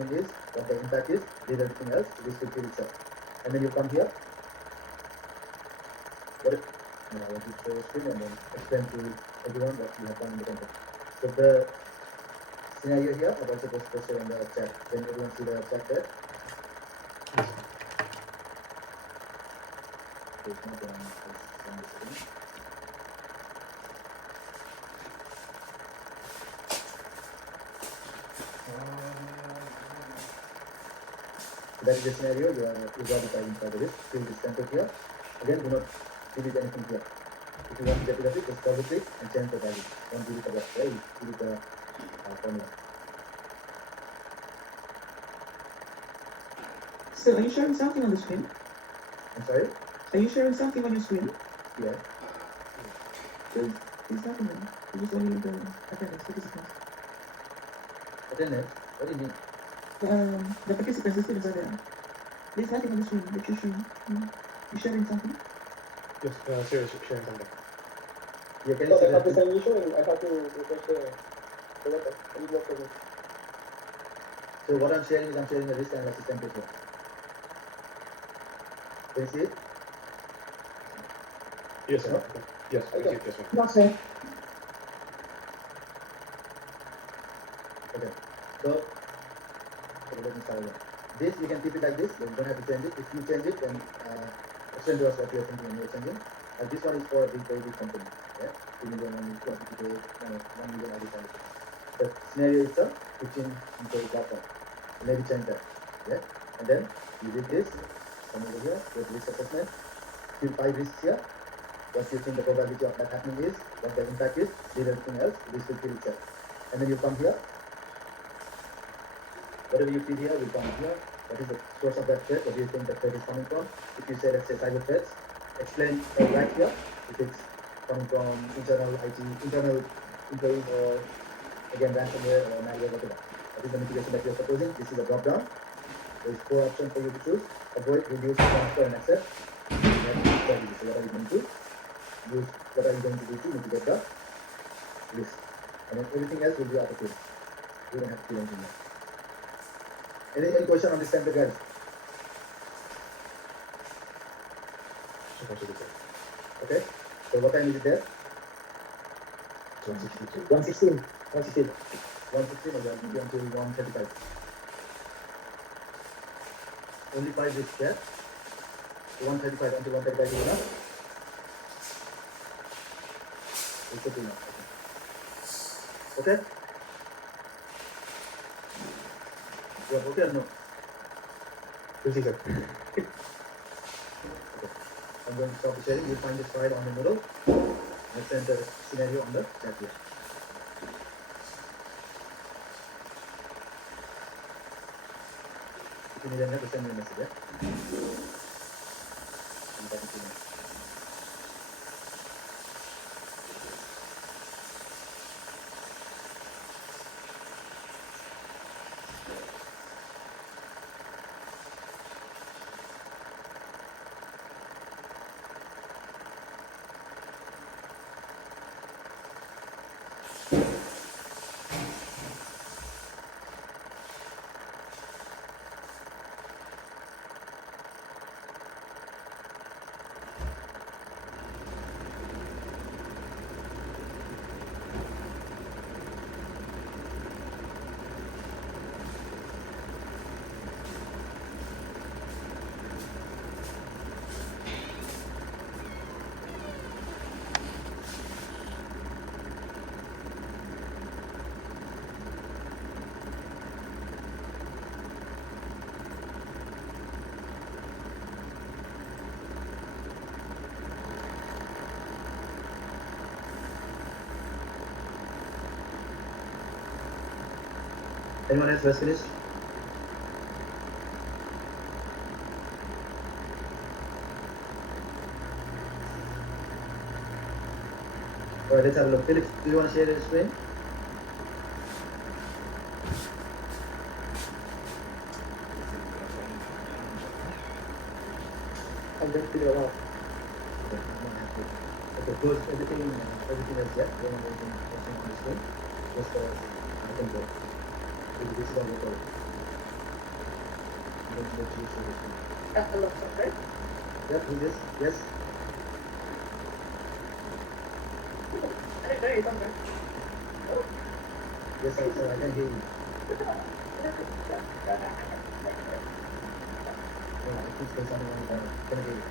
happening is, what the impact is, leave everything else, this will kill itself. And then you come here, what if, I want to show the screen and then explain to everyone what you have done in the content. So the scenario here, I've also posted on the chat. Can everyone see the chat there? There's no one on the screen. That is the scenario. You are deciding for this. Fill this template here. Again, do not delete anything here. If you want to get rid of it, just double click and change the value. Don't delete the box. Right? Delete the formula. So, are you showing something on the screen? I'm sorry? Are you showing something on your screen? Yeah. There's nothing there. You just only the attendance, participants. Attendance? What do you mean? The participants, the students are there. There's nothing on the screen that you're showing. You showing something? Yes, Sarah is sharing something. Yeah, can you see I have to that? send you showing. I have to refresh the record. I need more for me. So what I'm sharing is I'm sharing the risk analysis template here. Can you see it? Yes, sir. No? Okay. Yes, I see it this one. No, sir. Okay. So let me start again. This you can keep it like this. You don't have to change it. If you change it, then explain to us what you're thinking when you're changing. This one is for a big, very big company. Yeah, 2 million, 1 million advertisers. The scenario itself, 15 employee platform. Maybe change that. Yeah, and then you did this. Come over here. Go to risk assessment. Fill 5 risks here. What you think the probability of that happening is, what the impact is, leave everything else. This will kill itself. And then you come here. Whatever you feed here will come here. What is the source of that threat? What do you think the threat is coming from? If you say, let's say, cyber threats, explain right here if it's coming from internal IT, internal employees, or again ransomware or malware, whatever. That is the mitigation that you're proposing. This is a drop down. There is 4 options for you to choose: avoid, reduce, transfer, and accept. So what are you going to do? What are you going to do to mitigate the risk? And then everything else will be out of here. You don't have to do anything else. Any question on this template, guys? Okay. So what time is it there? 116. 116. 116 or until 1:35. Only 5 risks there. 1:35 until 1:35 is enough. It's okay enough. Okay. Yeah, okay or no? Yes, sir. Okay. I'm going to stop the sharing. You'll find this file on the middle. I'll send the scenario on the chat here. If you need any help, send me a message, yeah? I'm back in 2 minutes. Anyone else has finished? Alright, let's have a look. Felix, do you want to share your screen? I'm going to figure it out. Okay, close everything else, yeah? Don't have anything on the screen. Just I can go. This is on the call. I'm going to let you share the screen. A lot of right? Yeah, do this. Yes. I don't know, it's on there. Yes, sir, I can hear you. Yeah, I think there's something wrong there. Can I hear you?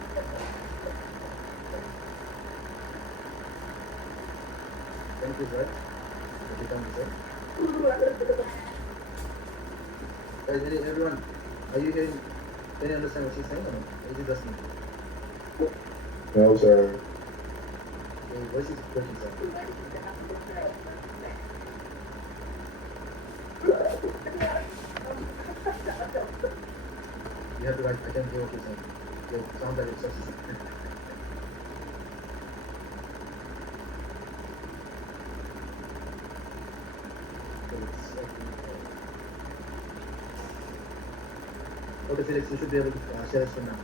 Thank you, sir. What you trying to say? Everyone, are you hearing? Can you understand what she's saying or no? Or is it just me? No, sir. Your voice is breaking, sir. You have to write, I can hear what you're saying. You sound like it's just. Okay, Felix, you should be able to share the screen now.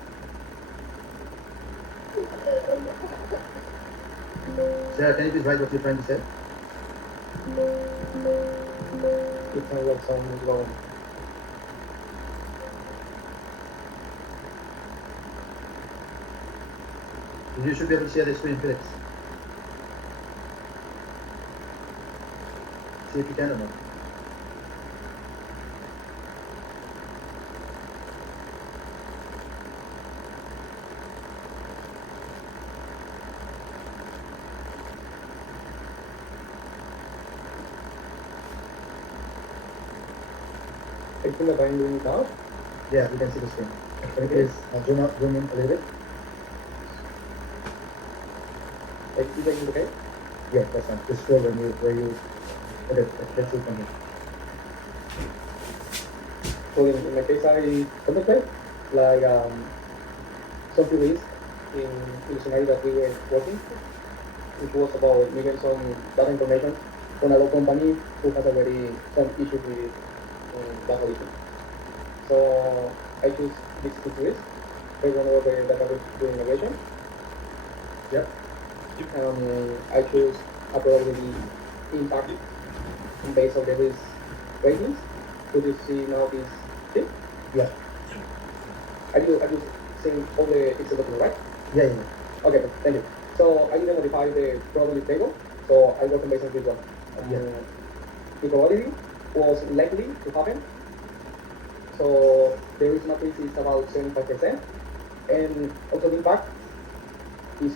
Sarah, can you please write what you're trying to say? You can let someone go. You should be able to share the screen, Felix. See if you can or not. I think that I'm doing it now. Yeah, you can see the screen. Can you please zoom out, zoom in a little bit? Like, is that okay? Yeah, that's fine. Just scroll where you. Okay, let's see from here. So in my case, I contemplate like some release in the scenario that we were working, which was about moving some data information from a local company who has already some issues with data leaking. So I choose this two risk based on all the data doing migration. Yep. I choose a probability impact based on the risk ratings. Could you see now this thing? Yeah. Are you seeing all the pixel document, right? Yeah, yeah. Okay, thank you. So I didn't modify the probability table, so I worked based on this one. Yeah. The probability was likely to happen. So the risk matrix is about 75%, and also the impact is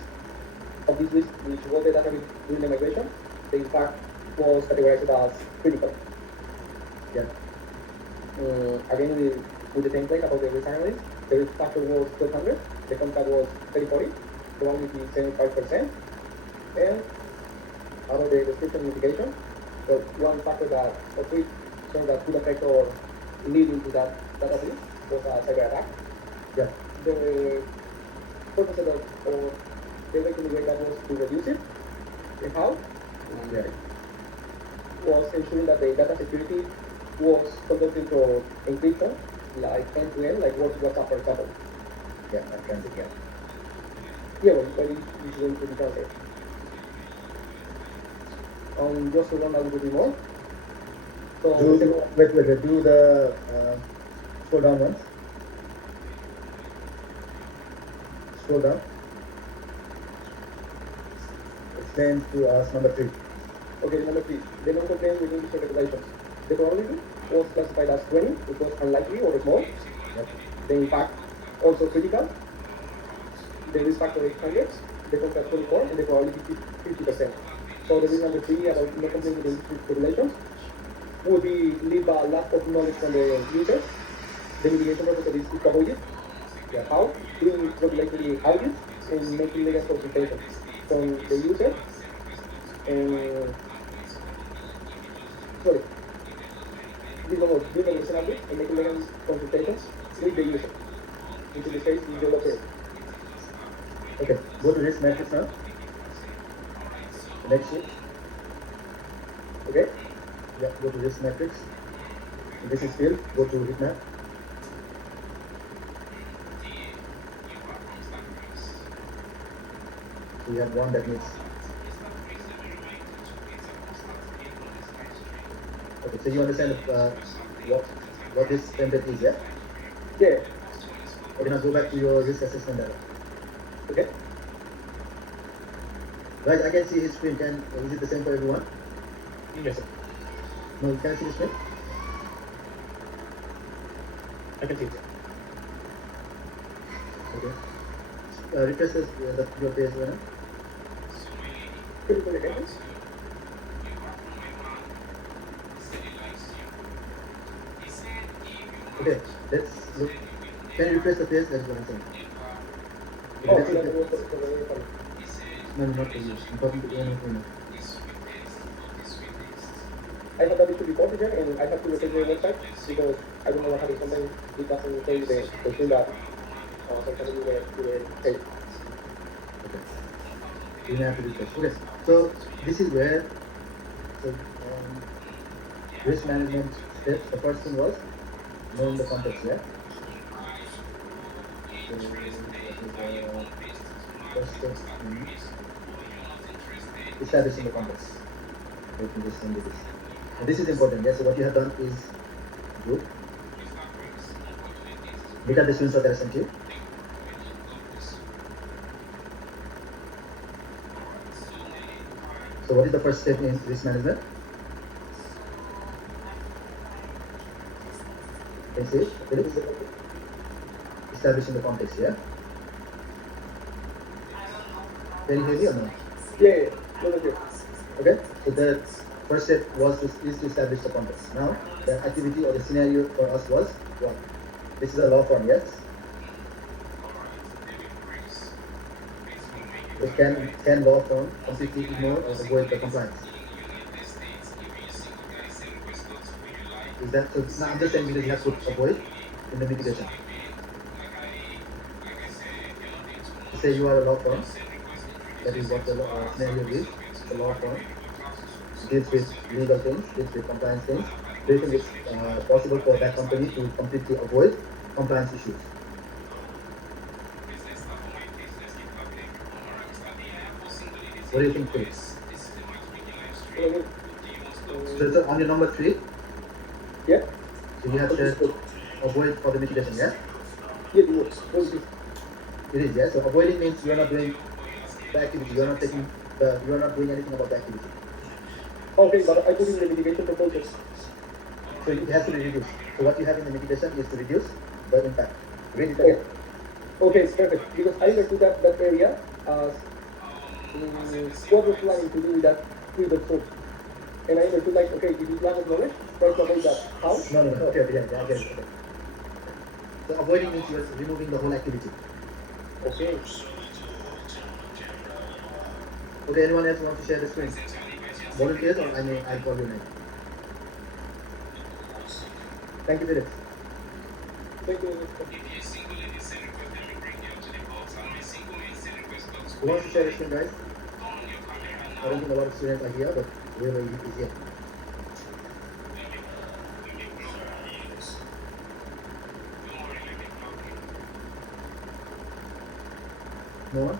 of this risk, which was the data during the migration. The impact was categorized as critical. Yeah. Again, with the template about the risk analysis, the risk factor was 1200, the contact was 3040, probability 75%, and out of the description mitigation, the one factor that, or three, so that could affect or lead into that data breach was a cyber attack. Yeah. The purpose of the way to mitigate that was to reduce it. And how? Yeah. Was ensuring that the data security was conducted through encryption, like end-to-end, like WhatsApp, for example. Yeah, I can see. Yeah. Yeah, but it's going to be counted. Just to run a little bit more. So, Wait. Do the scroll down once. Scroll down. Explain to us number 3. okay, number 3, the non-compliance with industry regulations. The probability was classified as 20, which was unlikely or small. Yep. The impact also critical. The risk factor 800, the contract 24, and the probability 50%. So the risk number 3 about not complying with the industry regulations would be lead by lack of knowledge from the user. The mitigation process is to avoid it. Yeah. How? Doing regulatory audits and making legal consultations from the user. And sorry, doing regulation audits and making legal consultations with the user. Which in this case is your lawyer. Okay, go to risk matrix now. Next sheet. Okay? Yeah, go to risk matrix. This is field. Go to heat map. We have one that needs. Okay, so you understand what this template is, yeah? Yeah. Okay, now go back to your risk assessment data. Okay. Guys, I can see his screen. Is it the same for everyone? Yes, sir. No, you can see the screen? I can see it. Okay. Refresh your page, Vernon. Could you put it again? Okay, let's look. Can you refresh the page? That's what I'm saying. Oh, Let's so look that at- was for the refund. No, not for you. I'm talking to the owner. I thought that it should be positive and I have to refresh the website because I don't know what happened. Sometimes it doesn't say the thing that sometimes you were paid. Okay. You have to refresh. Okay. So this is where risk management steps. The first thing was knowing the context. Yeah. So first step establishing the context. Let me just send you this. And this is important. Yeah. So what you have done is group. Look at the screenshots that I sent you. So what is the first step in risk management? Can you see it? Philip? Establishing the context, yeah? Can you hear me or no? Yeah. No, no, Okay? So the first step is to establish the context. Now, the activity or the scenario for us was what? This is a law firm, yes? It can law firm completely ignore or avoid the compliance? Is that so? Now I'm just saying because you have to avoid in the mitigation. Say you are a law firm. That is what the scenario is. The law firm deals with legal things, deals with compliance things. Do you think it's possible for that company to completely avoid compliance issues? What do you think, Phil? So on your number 3, Yeah. so you have said avoid for the mitigation, yeah? Yeah, it works. What is it? It is, yeah? So avoiding means you are not doing the activity, you are not doing anything about the activity. Okay, but I put in the mitigation proposals. So it has to be reduced. So what you have in the mitigation is to reduce the impact. Read it again. Okay, perfect. Because I understood that area as what was planning to do with that freedom source. And I understood like, okay, if you lack of knowledge, try to avoid that. How? No. Okay, yeah, I get it. Okay. So avoiding means you are removing the whole activity. Okay. Okay, anyone else want to share the screen? Volunteers or I call your name. Thank you, Philip. Thank you. Who wants to share the screen, guys? I don't think a lot of students are here, but whoever is here. No one?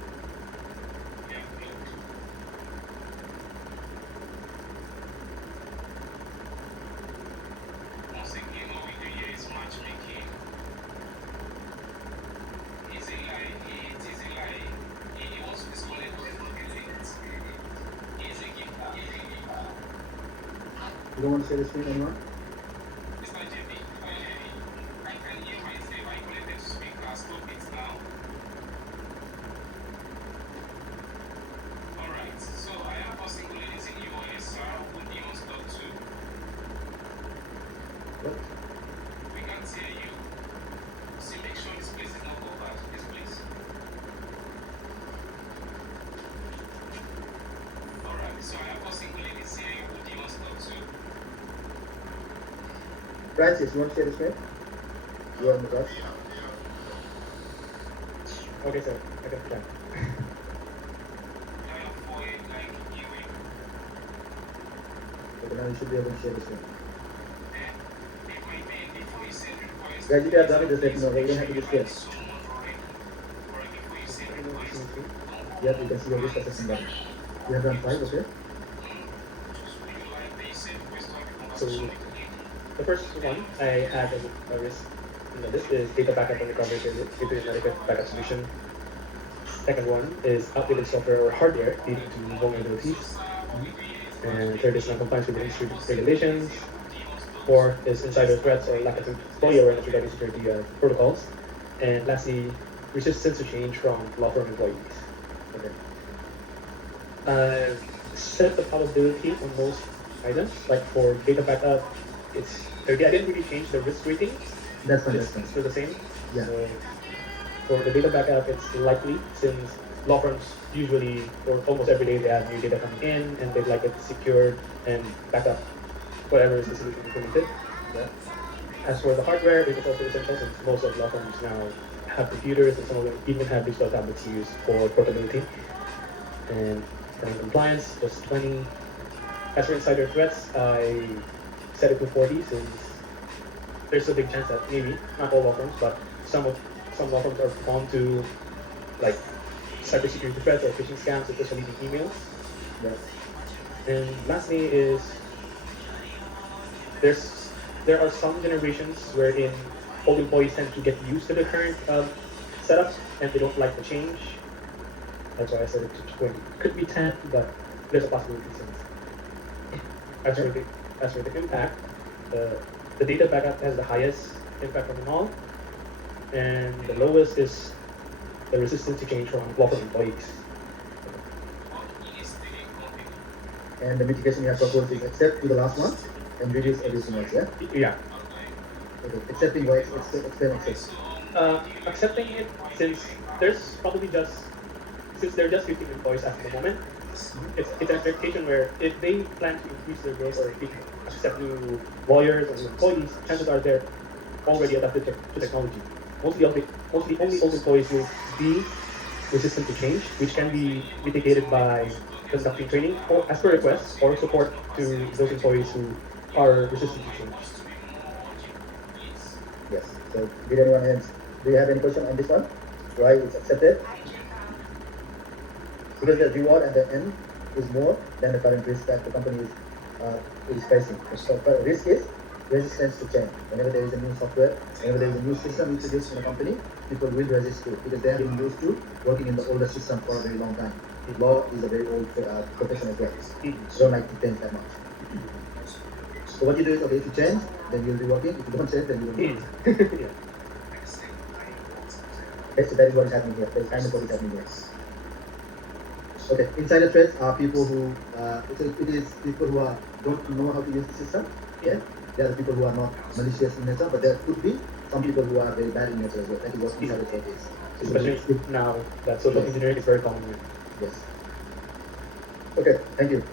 You don't want to share the screen, anyone? What? Francis, you want to share the screen? You are on the bus. Okay, sir. I can plan. Okay, now you should be able to share the screen. Guys, if you have done it, just let me know. You don't have to be scared. Yep, you can see your risk assessment done. You have done 5, okay? So the first one, I had a risk And the list is data backup and recovery due to inadequate backup solution. Second one is outdated software or hardware leading to vulnerabilities. And third is non-compliance with industry regulations. Fourth is insider threats or lack of employee awareness regarding security protocols. And lastly, resistance to change from law firm employees. Okay. Set the probability on most items. Like for data backup, it's 30. I didn't really change the risk rating. That's fine. It's still the same. Yeah. So for the data backup, it's likely since law firms usually or almost every day they have new data coming in and they'd like it secured and backup whatever is the solution implemented. Yeah. As for the hardware, it is also essential since most of law firms now have computers and some of them even have digital tablets used for portability. And for compliance, just 20. As for insider threats, I set it to 40 since there's a big chance that maybe, not all law firms, but some law firms are prone to like cybersecurity threats or phishing scams, especially the emails. Yes. And lastly is there are some generations wherein old employees tend to get used to the current setup and they don't like the change. That's why I said it to 20. Could be 10, but there's a possibility since. As for the impact, the data backup has the highest impact of them all, and the lowest is the resistance to change from law firm employees. And the mitigation you have proposed is accept to the last one and reduce everything else, yeah? Yeah. Okay. Accepting what? Explain accept. Accepting it since there's probably since they're just 15 employees at the moment, it's an expectation where if they plan to increase their growth or if they accept new lawyers or new employees, chances are they're already adapted to technology. Mostly only old employees will be resistant to change, which can be mitigated by conducting training or as per request or support to those employees who are resistant to change. Yes. So, did anyone else? Do you have any question on this one? Why it's accepted? Because the reward at the end is more than the current risk that the company is facing. The risk is resistance to change. Whenever there is a new software, whenever there is a new system introduced in a company, people will resist to it because they have been used to working in the older system for a very long time. Law is a very old profession as well. They don't like to change that much. So what you do is, okay, if you change, then you'll be working. If you don't change, then you will be. Yeah. Okay, so that is what is happening here. That is kind of what is happening here. Okay, insider threats are people who, it is people who don't know how to use the system. Yeah, they are the people who are not malicious in nature, but there could be some people who are very bad in nature as well. That is what insider threat is. Especially now that social engineering is very common. Yes. Okay, thank you.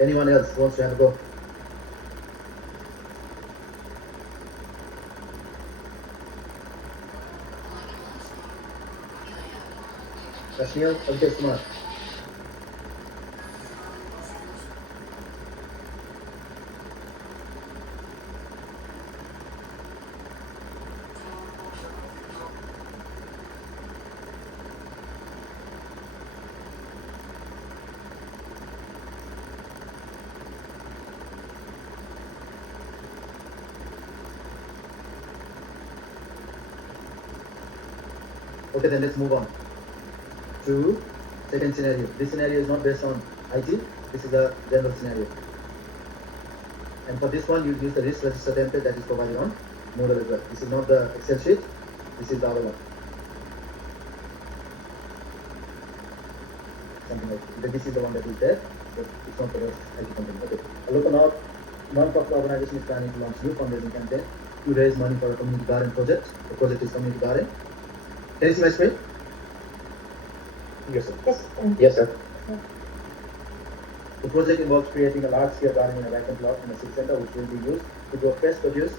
Anyone else wants to have a go? Rashniel, Abhishek Kumar. Okay, then let's move on to second scenario. This scenario is not based on IT. This is a general scenario. And for this one, you use the risk register template that is provided on Moodle as well. This is not the Excel sheet. This is the other one. Something like that. This is the one that is there, but it's not for the IT company. Okay. A local non-profit organization is planning to launch new fundraising campaign to raise money for a community garden project. The project is community garden. Can you see my screen? Yes, sir. Yes. Yes, sir. The project involves creating a large-scale garden in a vacant lot in a city center, which will be used to grow fresh produce,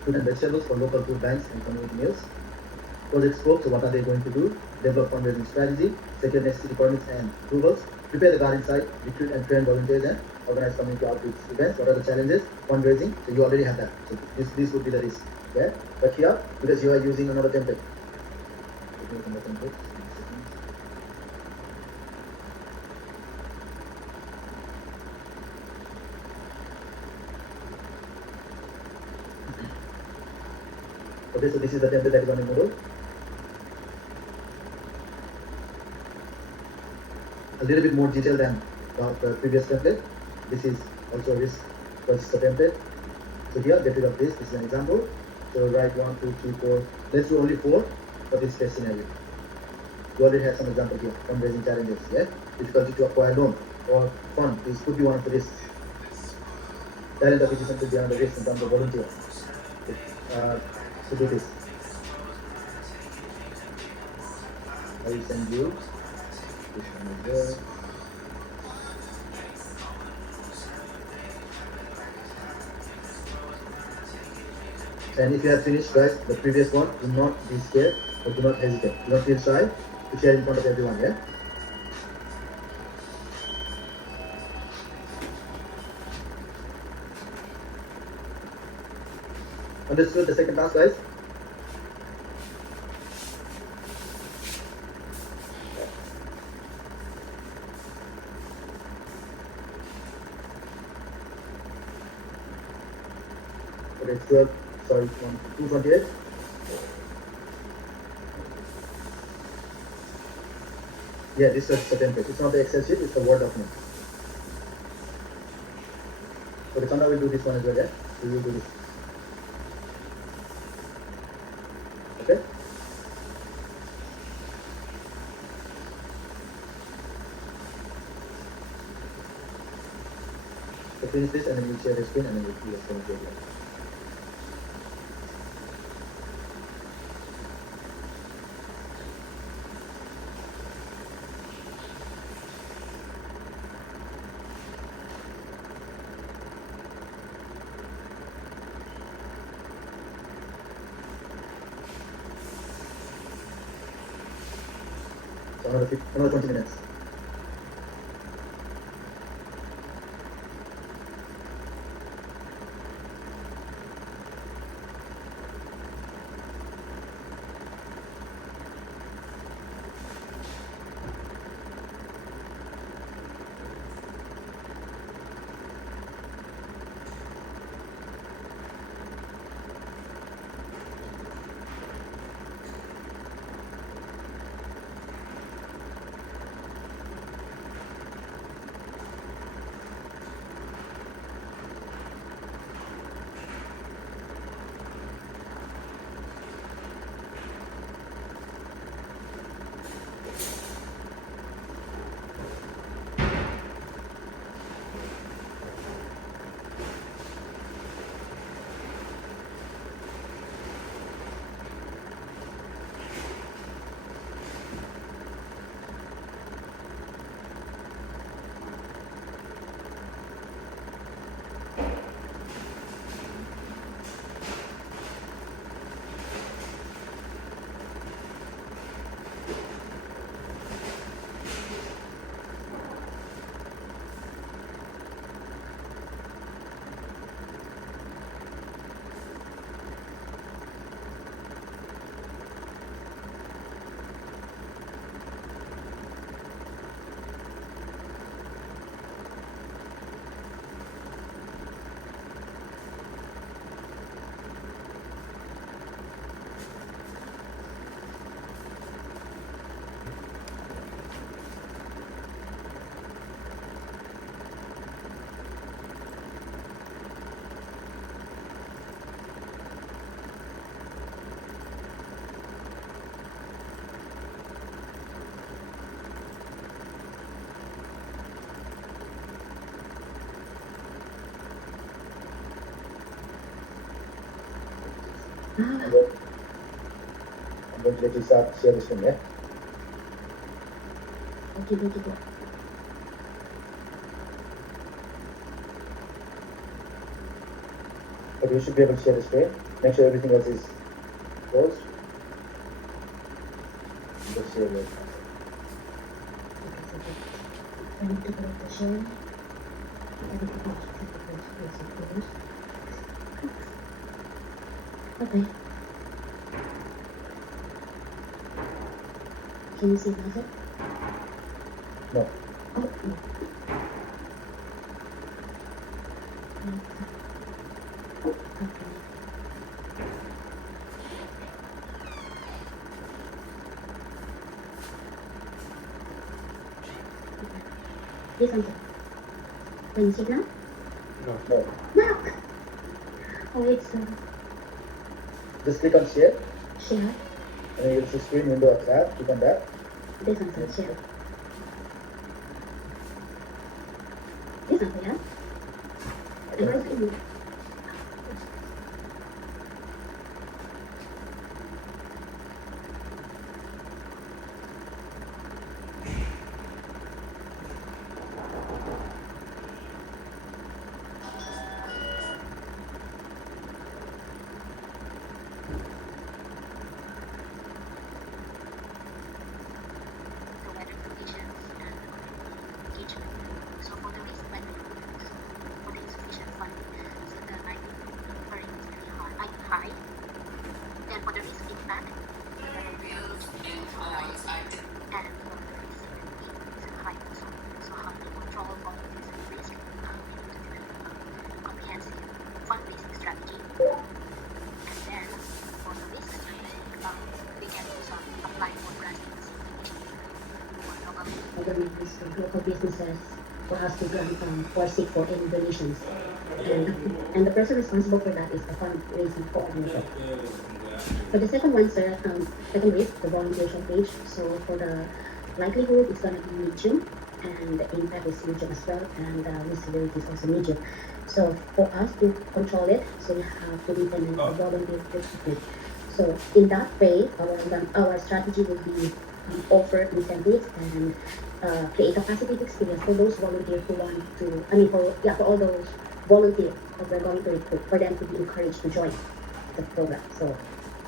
fruit and vegetables for local food banks and community meals. Project scope, so what are they going to do? Develop fundraising strategy, secure necessary permits and approvals, prepare the garden site, recruit and train volunteers and organize community outreach events. What are the challenges? Fundraising, so you already have that. So this would be the risk. Yeah? But here, because you are using another template. Okay, so this is the template that is on your Moodle. A little bit more detail than the previous template. This is also a risk register template. So here, get rid of this. This is an example. So write 1, 2, 3, 4. Let's do only 4 for this test scenario. You already have some example here. Fundraising challenges. Yeah, difficulty to acquire loan or fund. This could be one of the risks. Talent acquisition could be another risk in terms of volunteer to do this. I will send you this one as well. And if you have finished, guys, the previous one, do not be scared or do not hesitate. Do not feel shy to share in front of everyone, yeah? Understood the second task, guys? Okay, it's 12, sorry, 228. Yeah, this is the template. It's not the Excel sheet, it's the Word document. Okay, so now we'll do this one as well, yeah? We will do this. Okay? So finish this and then we'll share the screen and then we'll see what's going to go. So another 20 minutes. I'm going to let you start share this one, yeah? Okay, go. Okay, you should be able to share the screen. Make sure everything else is closed. Just share it. I need to go to sharing. I need to go to the Okay. Can you see nothing? No. Oh, no. Okay. This one, sir. Can you see it now? No. No. No! Oh, it's Just click on share, share. and you'll see screen window of that. Click on that. This one, sir. Share. This one, sir, yeah? And where's the the weather conditions and engagement. So for the risk likelihood, so for the insufficient funding, so the likelihood of occurring is very high. Then for the risk impact, and for the risk is high also. So how to control all of this risk, we need to develop a comprehensive fundraising strategy. And then for the risk strategy, we can use apply for grants for local local businesses for us to grant or seek for any donations. And the person responsible for that is the fundraising coordinator. For the second one, sir, second risk, the volunteer page. So for the likelihood, it's going to be medium, and the impact is medium as well, and the severity is also medium. So for us to control it, so we have to implement a volunteer page. So in that way, our strategy will be offer incentives and create a positive experience for those volunteers who want to, for all those volunteers that we're going to recruit, for them to be encouraged to join the program. So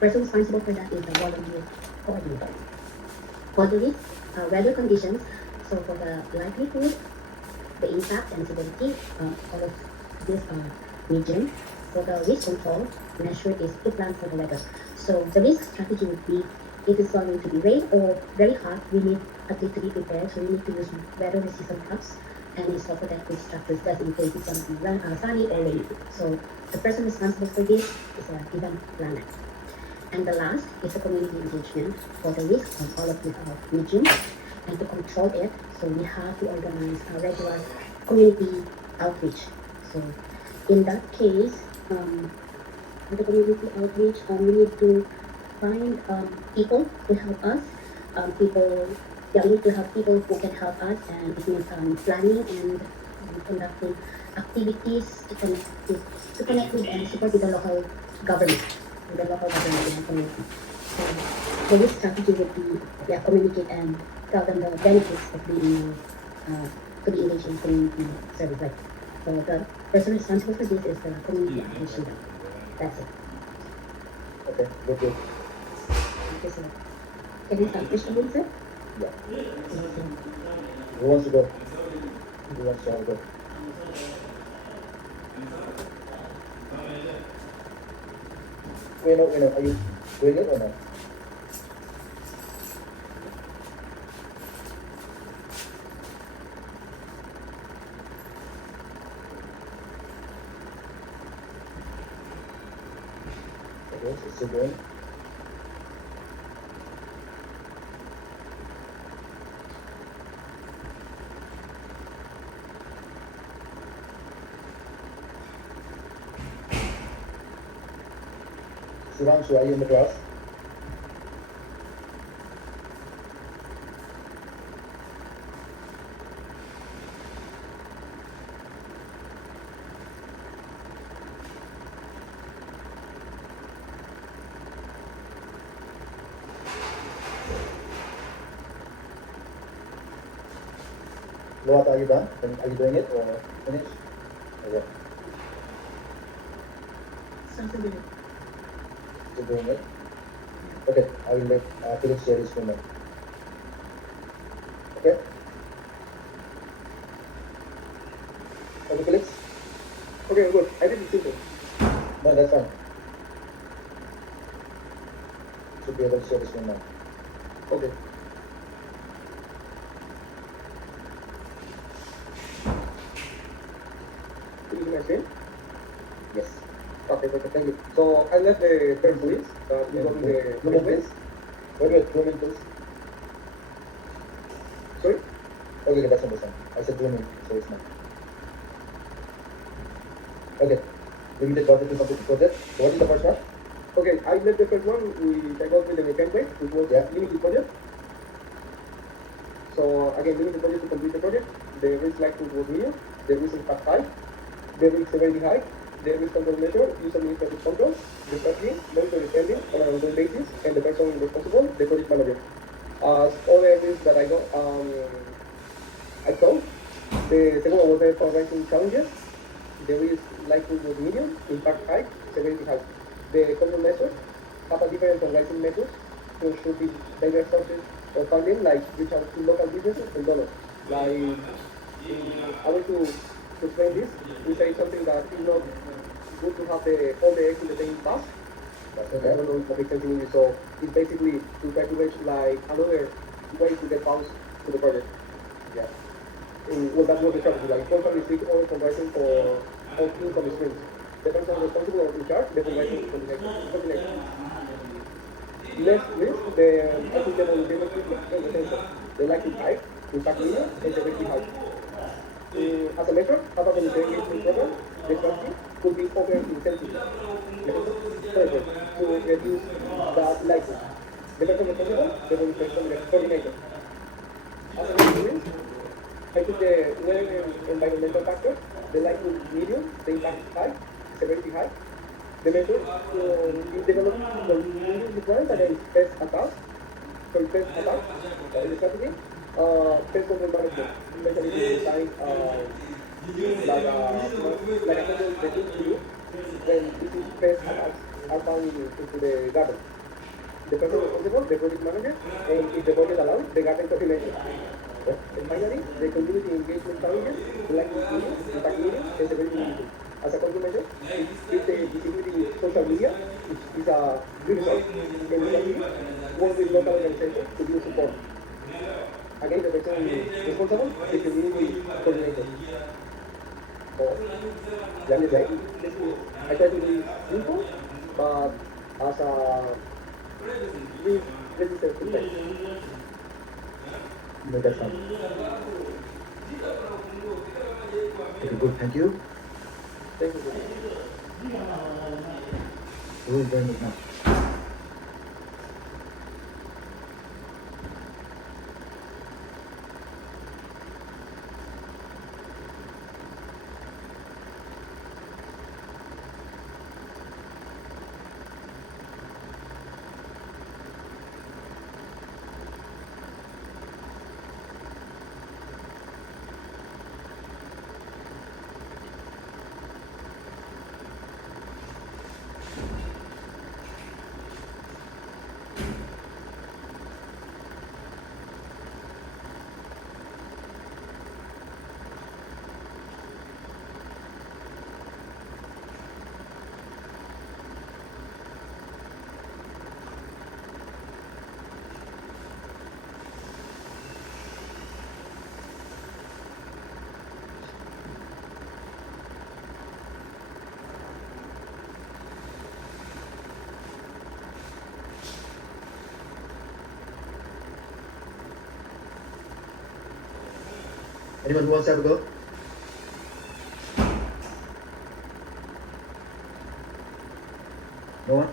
person responsible for that is the volunteer coordinator. For the risk, weather conditions, so for the likelihood, the impact and severity, all of these are medium. For the risk control measure is to plan for the weather. So the risk strategy would be, if it's going to be rain or very hot, we need at least to be prepared. So we need to use weather resistant caps and install protective structures just in case it's going to be sunny or rainy. So the person responsible for this is a event planner. And the last is the community engagement. For the risk of all of these are medium, and to control it, so we have to organize a regular community outreach. So in that case, for the community outreach, we need to find people to help us. We need to have people who can help us, and it means planning and conducting activities to connect with and support with the local government, in the community. So the risk strategy would be communicate and tell them the benefits of being to be engaged in community service. Like, so the person responsible for this is the community outreach leader. That's it. Okay, good. Thank you, sir. Can I start questioning, sir? Yeah. Yes, sir. Who wants to go? Who wants to have a go? Are you doing it or not? Okay, so still going. Sudhanshu, are you in the class? What are you done? Are you doing it or finished? Or what? Something good. Still doing it? Okay, I will let Felix share his screen now. Okay? Okay, Felix? Okay, good. I didn't see it. No, that's fine. Should be able to share his screen now. Okay. Can you see my screen? Yes. Okay, thank you. So I left the first list. You go to the Two minutes. Wait, 2 minutes. Sorry? Okay, that's understand. I said doing it, so it's not. Okay, limited budget to complete the project. So what is the first one? Okay, I left the first one, which I got with the template, which was Yeah. limited budget. So again, limited budget to complete the project. The risk likelihood was medium, the risk impact high, the risk severity high, the risk control measure, use administrative control, the tracking, monitoring spending on an ongoing basis, and the person responsible, the project manager. As other risks that I saw, the second one was the fundraising challenges. The risk likelihood was medium, impact high, severity high. The control measures have a different fundraising methods to ensure the diverse sources of funding, like reach out to local businesses and donors. Like, I want to explain this. We say something that is not good to have all the eggs in the same basket. Okay. I don't know if that makes sense in English. So it's basically to try to reach like another way to get funds to the project. Yeah. Well, that was the strategy. Like, constantly seek all fundraising for all income streams. The person responsible or in charge, the fundraising coordination. Next list, I think the volunteer and retention. The likely high, impact medium, and the very high. As a measure, have a volunteer engagement program. The strategy could be open incentives. Further, to reduce that likely. The person responsible, the volunteer coordinator. As a measure, I took the environmental factor, the likelihood medium, the impact high, severity high. The measure developed continuous plans against pest attacks, in the strategy, pest control management, especially to design like a control the things to do when these pest attacks are found into the garden. The person responsible, the project manager, and if the budget allows, the garden coordinator. And finally, the community engagement challenges, like impact medium, and severity medium. As a control measure, if the visibility in social media is a good result, and we work with local organizations to give support. Again, the person responsible, the community coordinator. So, that is it. I try to be simple, but as a resistance to change. Make that sound. Okay, good. Thank you. Thank you. Who is doing it now? Anyone who wants to have a go? No one?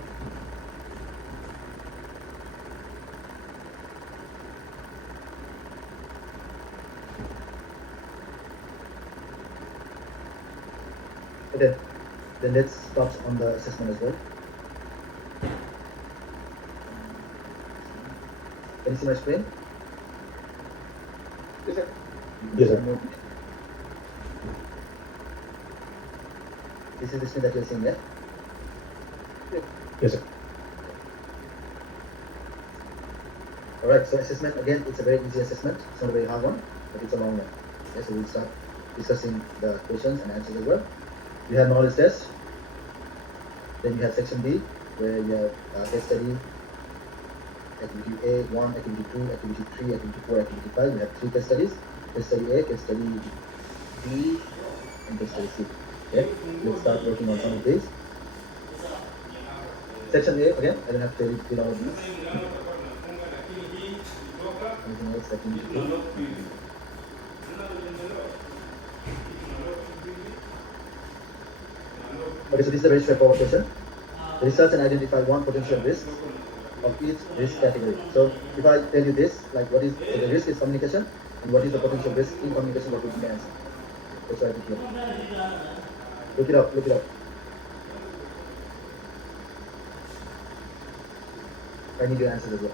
Okay, then let's start on the assessment as well. Can you see my screen? Yes, sir. Yes, sir. This is the screen that you're seeing, yeah? Yes, sir. Alright, so assessment, again, it's a very easy assessment. It's not a very hard one, but it's a long one. Okay, so we'll start discussing the questions and answers as well. You have knowledge test. Then you have section B, where you have case study, activity A, 1, activity 2, activity 3, activity 4, activity 5. We have 3 case studies. Case study A, case study B, and case study C. Okay, let's start working on some of these. Section A, again, I don't have to read all of these. Anything else that you need to do? Okay, so this is a very straightforward question. Research and identify one potential risk of each risk category. So if I tell you this, like what is so the risk is communication, and what is the potential risk in communication, what would be the answer? Let's write it here. Look it up, look it up. I need your answers as well.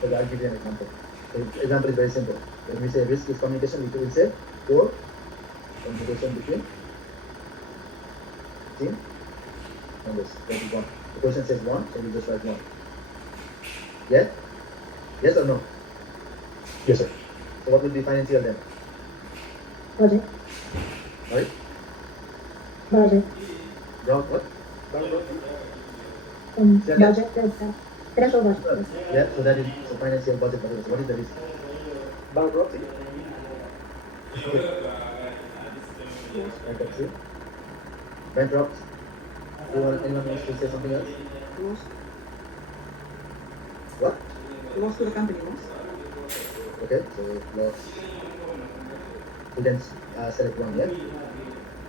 So I'll give you an example. The example is very simple. When we say risk is communication, we will say or communication between team members. That is one. The question says one, so we just write one. Yeah? Yes or no? Yes, sir. So what would be financial then? Project. Right? Budget. Brown what? Yeah. Budget. Threshold budget. Yeah, so that is so financial budget. What is the risk? Bankruptcy. Bankruptcy. Bankrupt. Anyone wants to say something else? Loss. What? Loss to the company, loss. Okay, so loss. You can select one, yeah?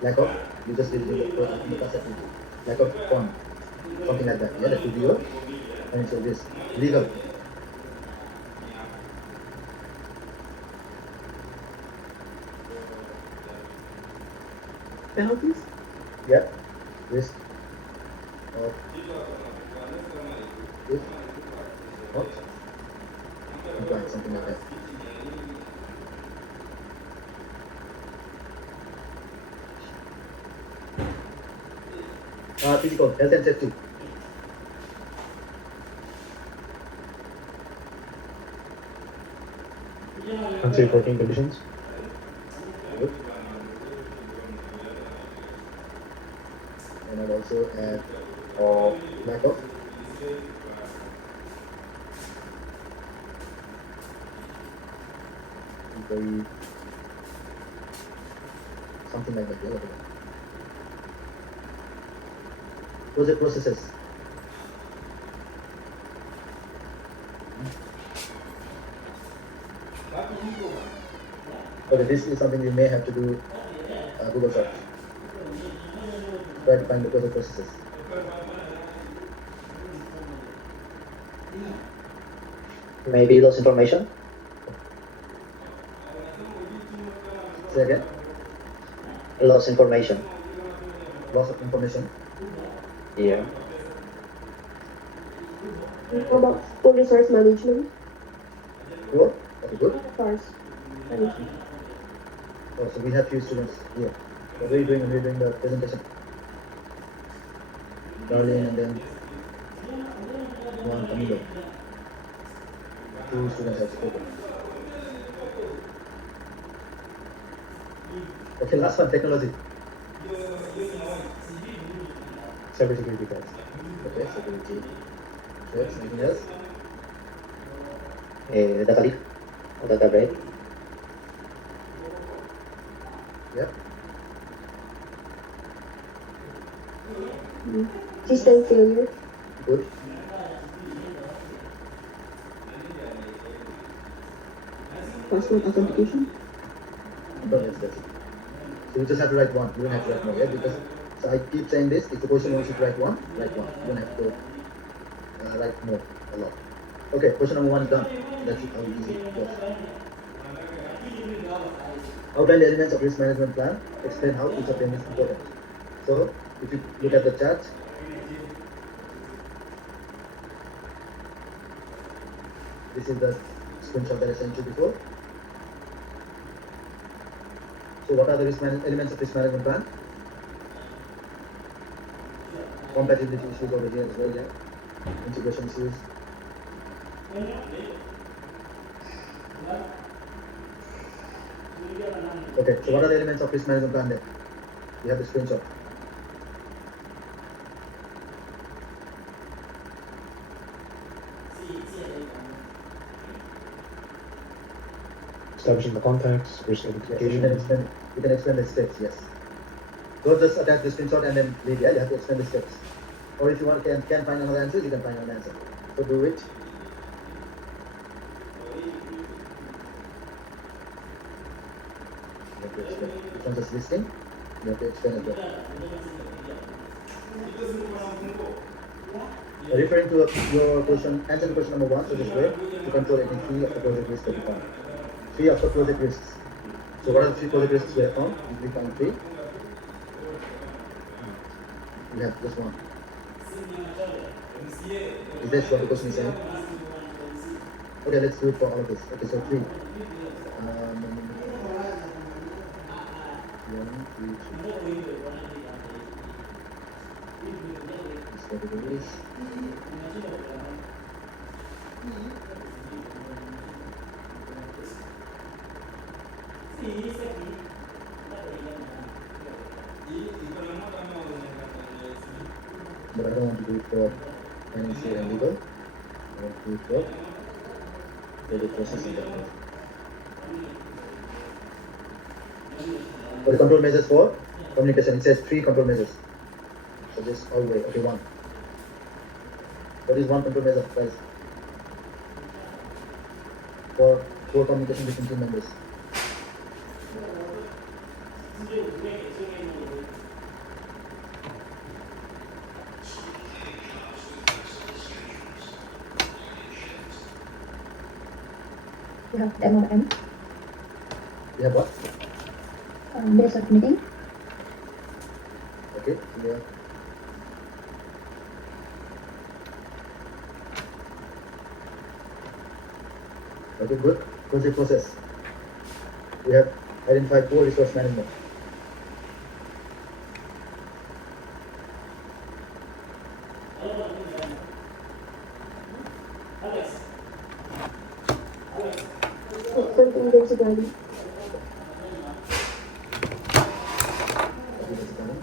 Lack of, you just did it in the past activity. Lack of fund, something like that, yeah? That could be your financial risk. Legal. Penalties. Yeah? Risk of if not compliant, something like that. Physical, health and safety. Unsafe working conditions. Good. And I'll also add lack of very something like that. Yeah, whatever. Project processes. Okay, this is something you may have to do Google search. Try to find the project processes. Maybe lost information. Say again. Lost information. Loss of information. Yeah. How about full resource management? Good. Okay, good. Resource management. Oh, so we have few students here. What are you doing when you're doing the presentation? Darlene and then one Camilo. Two students have spoken. Okay, last one, technology. Cybersecurity guys. Okay, security. Sure, anything else? Data leak or data break. Yep. System failure. Good. Password authentication. No, yes, that's it. So you just have to write one. You don't have to write more, yeah? Because so I keep saying this. If the question wants you to write one, write one. You don't have to write more, a lot. Okay, question number one is done. That's how easy it goes. Outline the elements of risk management plan. Explain how each of them is important. So if you look at the chart, this is the screenshot that I sent you before. So what are the elements of risk management plan? Compatibility issues over here as well, yeah. Integration issues. Okay, so what are the elements of risk management plan there? You have the screenshot. establishing the contacts, risk Yes, identification. you can explain the steps, yes. Don't just attach the screenshot and then leave, yeah, you have to explain the steps. Or if you want can find another answer, you can find another answer. So do it. You have to explain. It's not just listing, you have to explain as well. Referring to your question, answer to question number 1, so this way to control any 3 of the project risks that you found. 3 of the project risks. So what are the 3 project risks we have found? We found 3. We have just 1. Is this what the question is saying? Okay, let's do it for all of this. Okay, so 3. 1, 2, 3. This category is. But I don't want to do it for financial and legal. I want to do it for the processing department. For the control measures for communication, it says 3 control measures. So just all the way. Okay, 1. What is 1 control measure, guys? For poor communication between team members. You have MOM, You have what? days of meeting, Okay, yeah. Okay, good. Project process. We have identified 4 resource management. something basically. Okay, that's fine.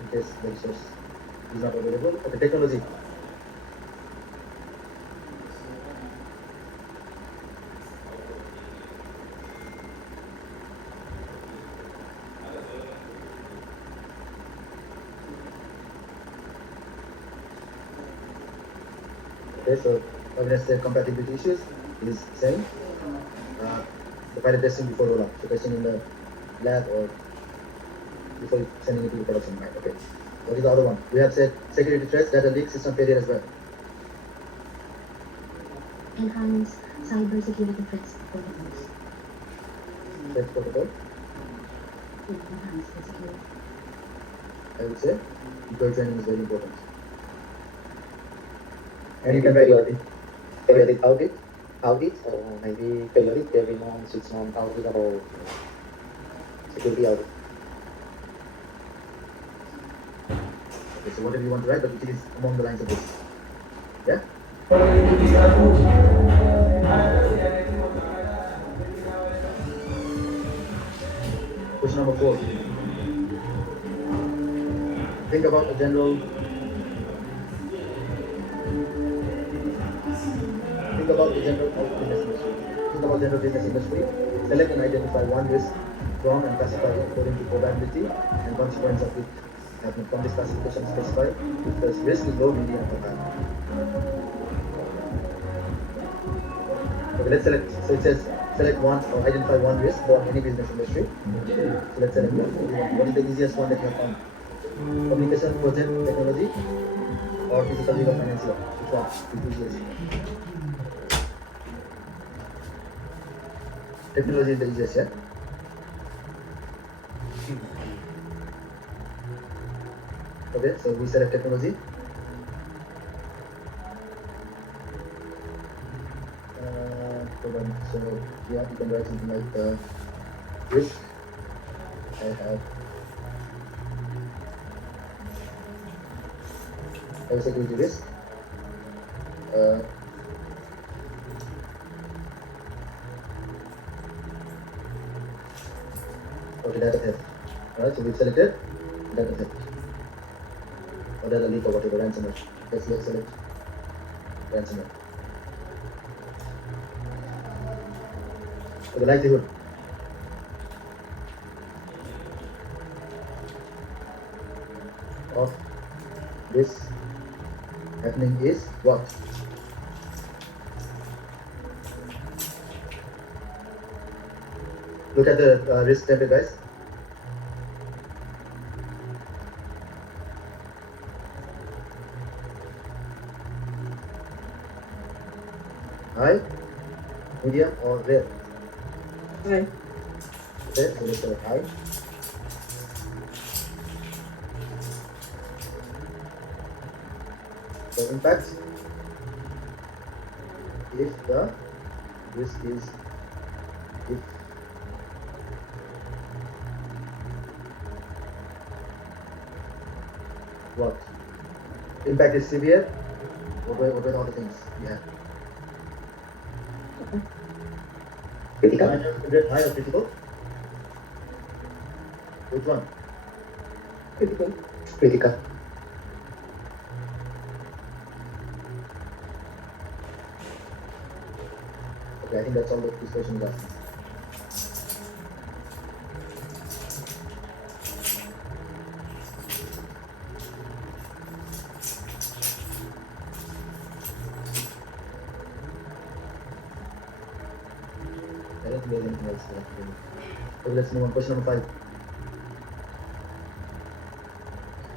In case the resource is not available. Okay, technology. Okay, so against the compatibility issues is same. The pilot testing before rollout. So testing in the lab or before sending it to the production line. Okay. What is the other one? We have said security threats, data leaks, system failure as well. Enhance cybersecurity threats protocols. Threat protocol. Enhance the security. I would say employee training is very important. And you can periodic audit, or maybe periodic every month, 6-month audit about security audit. Okay, so whatever you want to write, but it is among the lines of this. Yeah? Question number 4. Think about a general. Think about the general business industry. Think about general business industry. Select and identify one risk from and classify it according to probability and consequence of it. From this classification, specify if the risk is low, medium, or high. Okay, let's select. So it says select one or identify one risk for any business industry. So let's select one. What is the easiest one that you have found? Communication, project, technology, or physical, legal, financial? Which one is the easiest? Technology is the easiest, yeah? Okay, so we select technology. Hold on. So yeah, you can write something like risk. I have cybersecurity risk. Okay, data theft. Alright, so we've selected data theft. Or data leak or whatever, ransomware. Let's select ransomware. So the likelihood of this happening is what? Look at the risk template, guys. High, medium, or rare? Hi. Okay, so let's select high. The impact, if the risk is, if what? Impact is severe. What were all the things we have? Critical. High or critical? Which one? Critical. Critical. Okay, I think that's all that this question is asking. I don't think there's anything else we have to do. Okay, let's move on. Question number 5.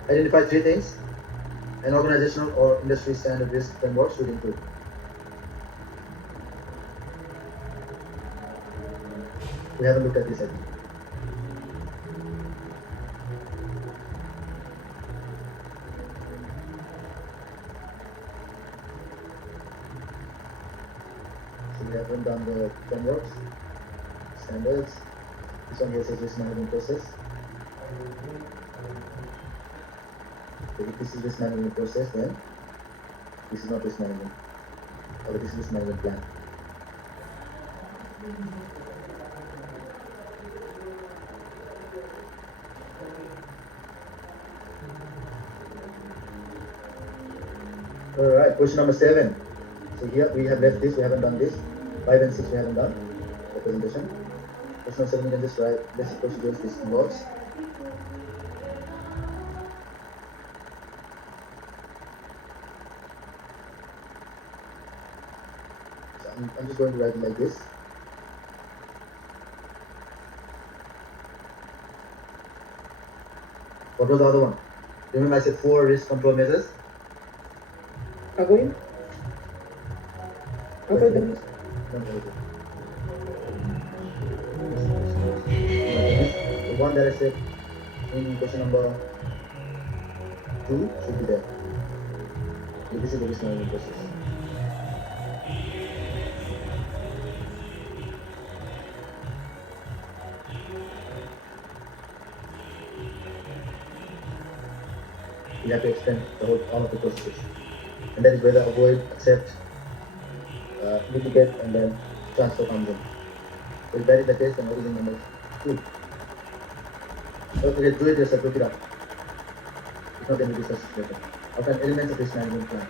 Identify 3 things an organizational or industry standard risk framework should include. We haven't looked at this yet. So we haven't done the frameworks, standards. This one here says risk management process. So if this is risk management process, then this is not risk management, or this is risk management plan. Alright, question number 7. So here we have left this, we haven't done this. 5 and 6 we haven't done the presentation. Question number 7, you can just write basic procedures this involves. So I'm just going to write it like this. What was the other one? Remember I said 4 risk control measures? Gagawin? Okay, then. The one that I said in question number 2 should be there. So this is the risk management process. You have to extend the whole all of the processes. And that is where the avoid, accept, mitigate, and then transfer comes in. So if that is the case, then what is in number 2? Okay, do it yourself, look it up. If not, then we discuss it later. Outline elements of risk management plan.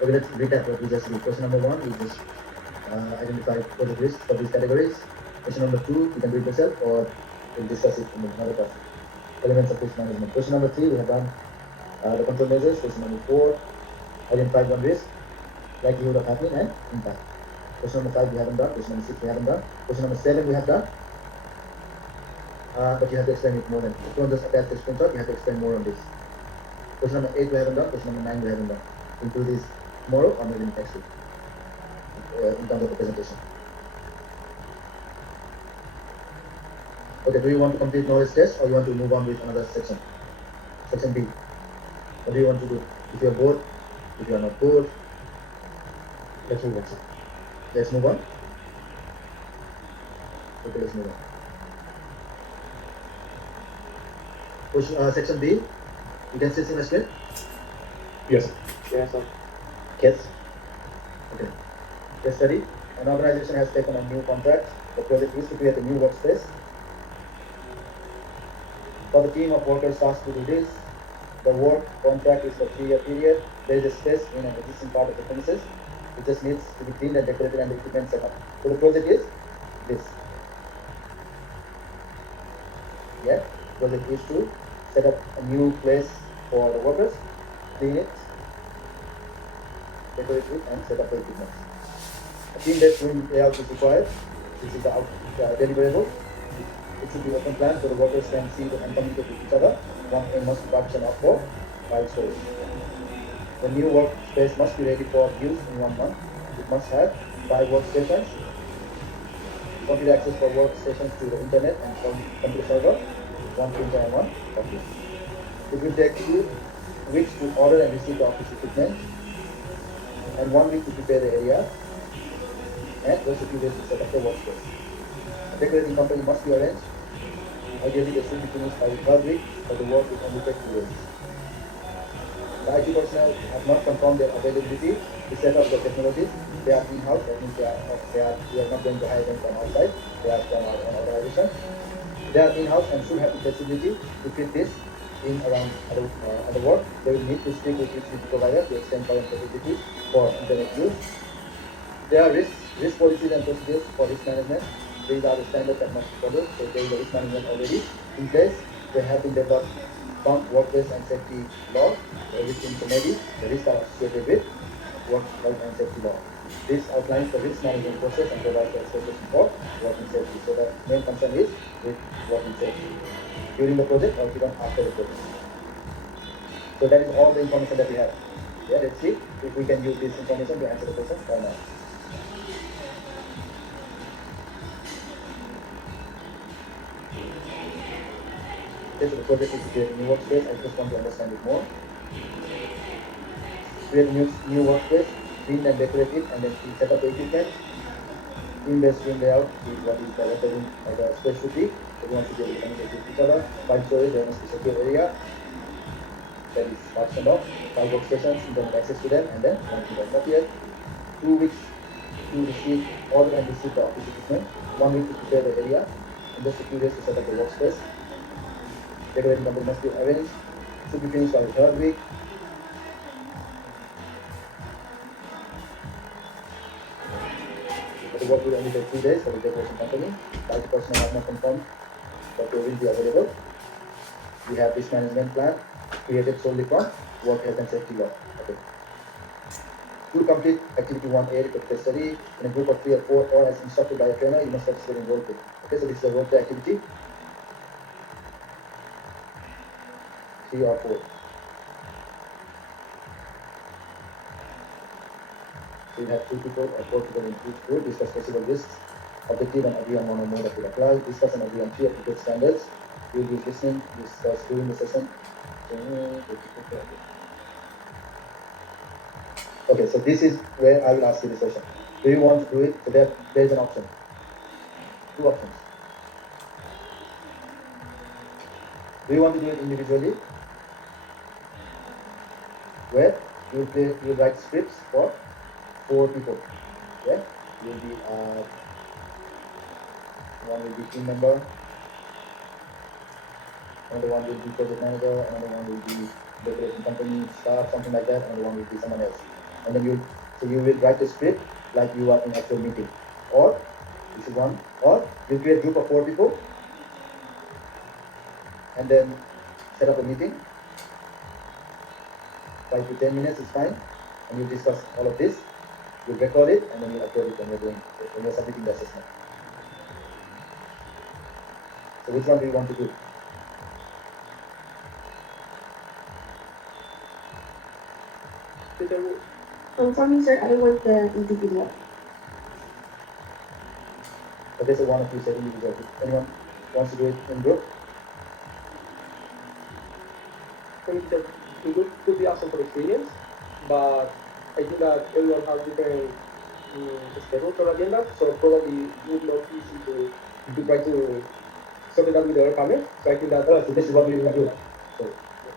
Okay, let's recap what we just did. Question number 1, we just identified project risks for these categories. Question number 2, you can do it yourself, or we'll discuss it in another class. Elements of risk management. Question number 3, we have done the control measures. Question number 4, identified one risk, likelihood of happening, and impact. Question number 5 we haven't done. Question number 6 we haven't done. Question number 7 we have done. But you have to explain it more than. If you want just attach the screenshot, you have to explain more on this. Question number 8 we haven't done. Question number 9 we haven't done. We'll do this tomorrow or maybe next week in terms of the presentation. Okay, do you want to complete knowledge test or you want to move on with another section? Section B. What do you want to do? If you are bored, if you are not bored, Let's move on. let's move on. Okay, let's move on. Question, section B. You can see my screen? Yes. Yes, sir. Yes. Okay. Case study. An organization has taken a new contract. The project is to create a new workspace. For the team of workers tasked to do this, the work contract is for 3-year period. There is a space in an existing part of the premises. It just needs to be cleaned and decorated and the equipment set up. So the project is this. Yeah, project is to set up a new place for the workers, clean it, decorate it, and set up the equipment. A team-based room layout is required. This is the deliverable. It should be open plan so the workers can see and communicate with each other. One end must be partitioned off for file storage. The new workspace must be ready for use in 1 month. It must have 5 workstations, computer access for workstations to the internet and computer server, 1 printer and 1 office. It will take 2 weeks to order and receive the office equipment, and 1 week to prepare the area, and just a few days to set up the workspace. A decorating company must be arranged. Ideally, they should be finished by the 3rd week, but the work will only take 2 days. The IT personnel have not confirmed their availability to set up the technologies. They are in-house, that means we are not going to hire them from outside. They are from our own organization. They are in-house and should have the flexibility to fit this in around other work. They will need to speak with utility provider to extend current facilities for internet use. There are risk policies and procedures for risk management. These are the standards that must be followed. So there is a risk management already in place. They have been developed some workplace and safety laws, which maybe the risks are associated with work health and safety law. This outlines the risk management process and provides the expectation for working safety. So the main concern is with working safety during the project or even after the project. So that is all the information that we have. Yeah, let's see if we can use this information to answer the question or not. Okay, so the project is to create a new workspace. I just want to understand it more. Create a new workspace, clean and decorate it, and then set up the equipment. Team-based room layout is what is the room or the space should be. Everyone should be able to communicate with each other. File storage, there must be secure area that is partitioned off. 5 workstations, internet access to them, and then 1 keyboard. Not yet. 2 weeks to receive, order and receive the office equipment. 1 week to prepare the area, and just a few days to set up the workspace. Decorating company must be arranged. Should be finished by the 3rd week. The work will only take 2 days for the decoration company. The IT personnel have not confirmed that they will be available. We have this management plan created solely from work health and safety law. Okay. To complete activity 1A, report case study in a group of 3 or 4 or as instructed by a trainer, you must participate in role play. Okay, so this is a role play activity. 3 or 4. So you have 2 people or 4 people in each group, discuss possible risks, objective and agree on one or more that will apply, discuss and agree on 3 applicable standards. You will be listening, discuss during the session. Okay, so this is where I will ask you this question. Do you want to do it? So there is an option. 2 options. Do you want to do it individually? Where you write scripts for 4 people. Yeah? You will be one will be team member, another one will be project manager, another one will be decoration company staff, something like that, another one will be someone else. And then you will write the script like you are in actual meeting. Or this is one, or you create a group of 4 people and then set up a meeting. 5 to 10 minutes is fine, and you discuss all of this. You record it and then you upload it when you're submitting the assessment. So which one do you want to do? For me, sir, I want the individual. Okay, so one of you said individual. Anyone wants to do it in group? I think that it could be awesome for experience, but I think that everyone has different schedules or agendas, so probably it would not be easy to try to sort it out with the other partner. So I think that So this is what we will do.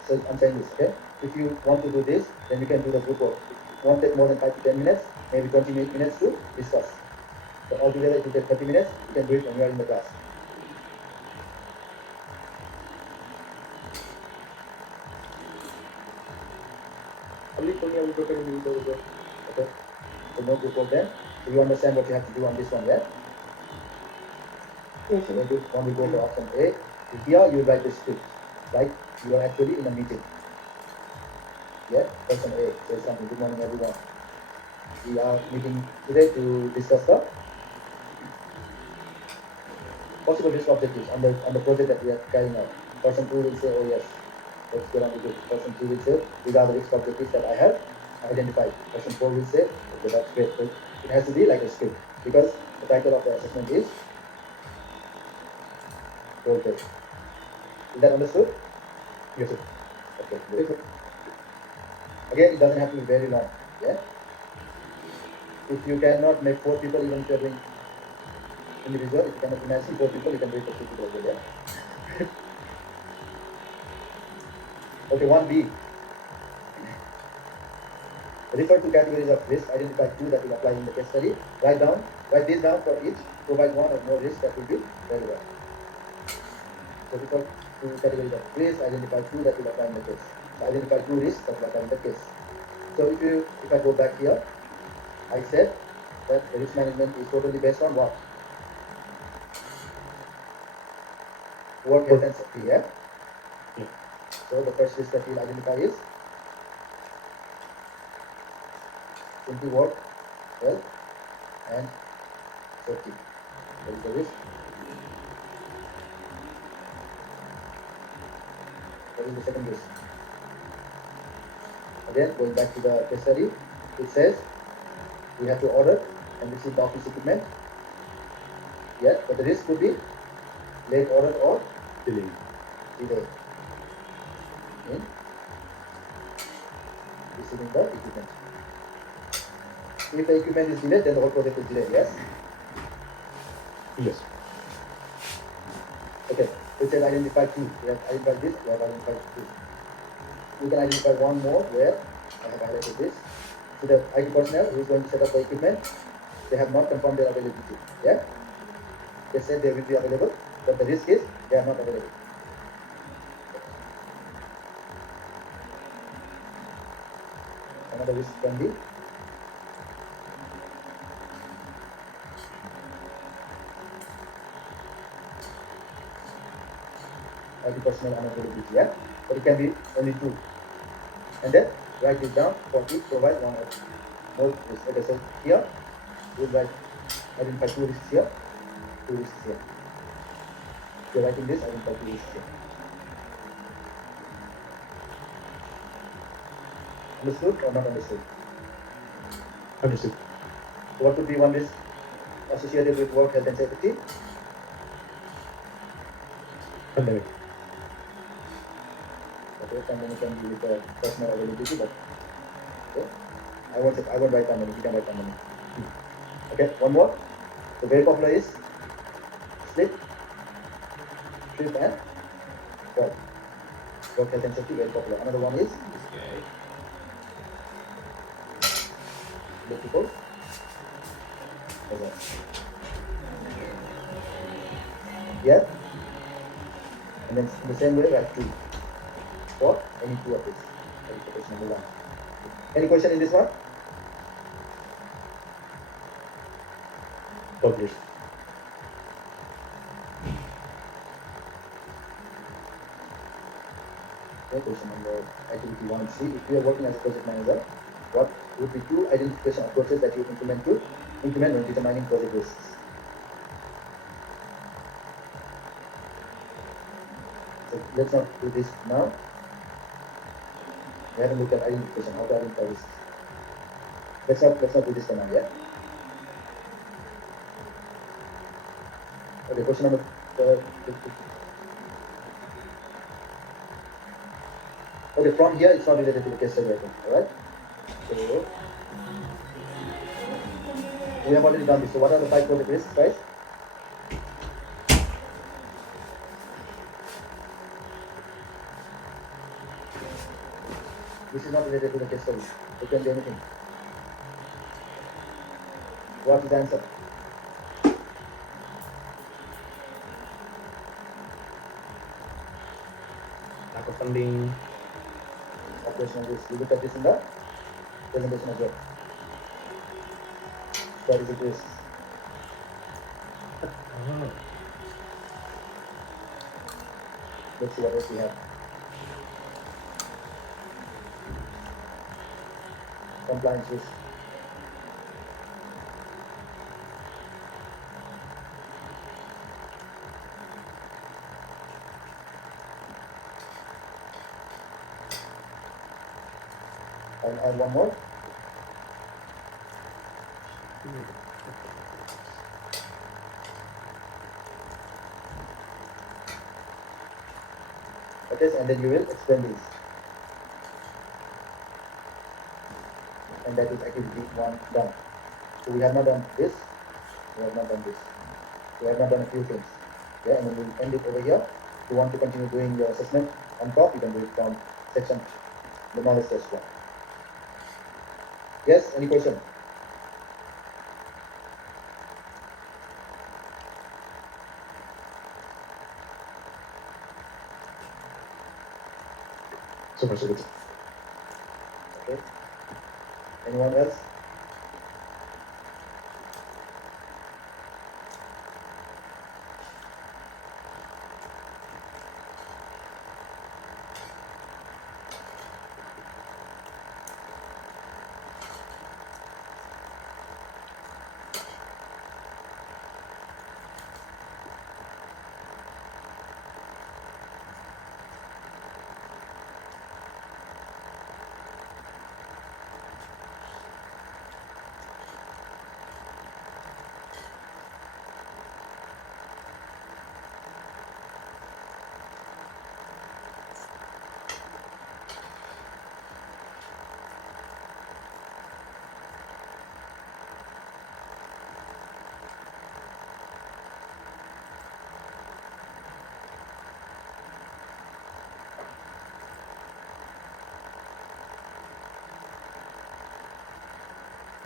So So I'm saying this, okay? If you want to do this, then you can do the group work. It won't take more than 5 to 10 minutes, maybe 20 minutes to discuss. So altogether it will take 30 minutes, you can do it when you are in the class. Only for me, I will prepare a video as well. Okay? So no group work then. So you understand what you have to do on this one, yeah? Yes, sir. When we go to option A, here you write the script, like you are actually in a meeting. Yeah, option A says something. Good morning, everyone. We are meeting today to discuss the possible risk objectives on the project that we are carrying out. Person 2 will say, oh yes, let's get on with it. Person 3 will say, these are the risk objectives that I have identified. Person 4 will say, okay, that's great. So it has to be like a script because the title of the assessment is role play. Is that understood? Yes, sir. Okay, good. Again, it doesn't have to be very long. Yeah. If you cannot make 4 people, even if you're doing individual, if you cannot imagine 4 people, you can do it for 2 people as well. Yeah. Okay, 1B. Refer to categories of risk. Identify 2 that will apply in the case study. Write this down for each. Provide 1 or more risks that will be relevant. So refer to categories of risk. Identify 2 that will apply in the case. So identify 2 risks that will apply in the case. So if I go back here, I said that the risk management is totally based on what? Work health and safety, yeah? Yeah. So the first risk that we'll identify is simply work, health and safety. What is the risk? What is the second risk? Again, going back to the case study, it says we have to order and receive the office equipment. Yeah, but the risk could be late order or Delay. delay in receiving the equipment. If the equipment is delayed, then the whole project is delayed, yes? Yes. Okay, we can identify 2. We have identified this, we have identified 2. We can identify 1 more where I have highlighted this. So the IT personnel who is going to set up the equipment, they have not confirmed their availability. Yeah? They said they will be available, but the risk is they are not available. Another risk can be IT personnel unavailability, yeah? But it can be only 2. And then write this down for each, provide 1 or more risks. Okay, so here we'll write identify 2 risks here, 2 risks here. If you're writing this, identify 2 risks here. Understood or not understood? Understood. So what would be 1 risk associated with work health and safety? Pandemic. Okay, pandemic can be with personal availability, but okay. I won't write pandemic, you can write pandemic. Okay, 1 more. So very popular is slip, trip and fall. Work health and safety, very popular. Another one is electrical hazard. Yeah? And then in the same way, write 2 for any 2 of this. That is the question number 1. Any question in this one? Published. Okay, question number activity 1C. If you are working as a project manager, what would be 2 identification approaches that you implement when determining project risks? So let's not do this now. We haven't looked at identification, how to identify risks. Let's not do this for now, yeah? Okay, question number okay, from here it's not related to the case study, I think, alright? So we have already done this. So what are the 5 project risks, guys? This is not related to the case study. It can be anything. What is the answer? Lack of funding. Operational risk. You look at this in the presentation as well. Strategic risks. Let's see what else we have. Compliance risk. I'll add one more. Okay, and then you will explain this. And that is activity 1 done. So we have not done this, we have not done this. We have not done a few things. Yeah, and then we'll end it over here. If you want to continue doing your assessment on top, you can do it from section, the knowledge test one. Yes, any question? So far, so good. Okay. Anyone else?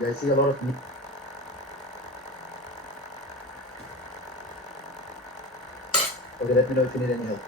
Yeah, I see a lot of. Okay, let me know if you need any help.